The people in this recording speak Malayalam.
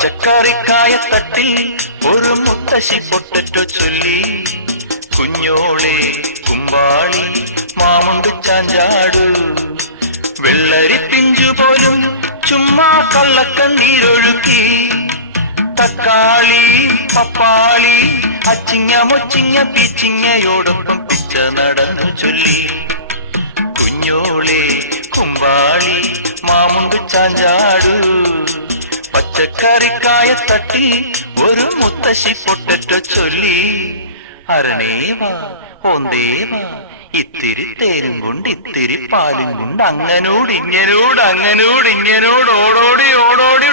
പച്ചക്കറിക്കായത്തട്ടിൽ ഒരു മുത്തശ്ശി പൊട്ടറ്റോ ചൊല്ലി. കുഞ്ഞോളെ കുമ്പാളി മാമുണ്ട് ചാഞ്ചാടു, വെള്ളരി പിഞ്ചു പോലും ചുമ്മാ കള്ളക്കണ്ണീരൊഴുക്കി. തക്കാളി പപ്പാളി അച്ചിങ്ങ മൊച്ചിങ്ങ പീച്ചിങ്ങയോടൊപ്പം പിച്ച നടന്നു ചൊല്ലി. കുഞ്ഞോളെ കുമ്പാളി മാമുണ്ട് ചാഞ്ചാടു, പച്ചക്കറിക്കായത്തട്ടി ഒരു മുത്തശ്ശി പൊട്ടറ്റോ ചൊല്ലി. അരണേവാ ഓന്തേവാ ഇത്തിരി തേരും കൊണ്ട് ഇത്തിരി പാലും കൊണ്ട് അങ്ങനോട് ഇങ്ങനോട് ഓടോടി